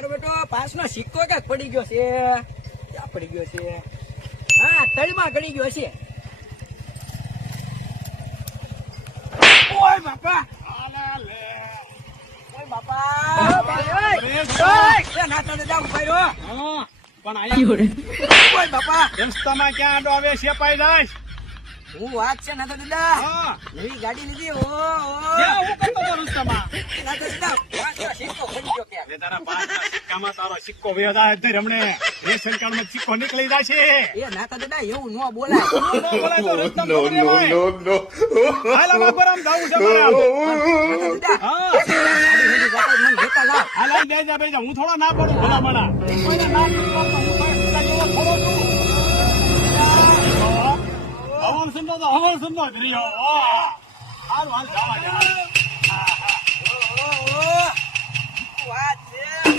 અરે બેટો પાસનો સિક્કો ક્યાંક પડી ગયો છે. ક્યાં પડી ગયો છે? હા, તળમાં ગળી ગયો છે. ઓય બાપા, ઓય બાપા, નાતો દાદા ઉભા રહ્યો. પણ આયા ઓય બાપા, રસ્તામાં ક્યાં આડો આવે છે પાઈ જાય? હું વાત છે નાતો દાદા, હા. નવી ગાડી લીધી. ક્યાં હું કરતો હતો રસ્તામાં? નાતો દાદા, પાસનો સિક્કો પડી ગયો ક્યાંક. એ તારા પાંચના સિક્કામાં તારો સિક્કો વયો જાય છે હમણે. રેશન કાર્ડમાં સિક્કો નીકળી જાય છે. એ નાતો દાદા એવું ન બોલાય. ન બોલાય તો રસ્તામાં પકડી લેવાય. હાલ આમાં ગરમ જાવું છે મારે આમ. નાતો દાદા, હા. ગાડી લીધી જાતે જ મને લેતા લાવ. હાલ હાલ બેજા બેજા. હું થોડો ના પડું ભલામણા. કોઈને ના પડતો હું તો સીધા જેવો થોડો છું. હવન સમજો તો હવન સમજો જ રહ્યો. હાલ હાલ જવા જા.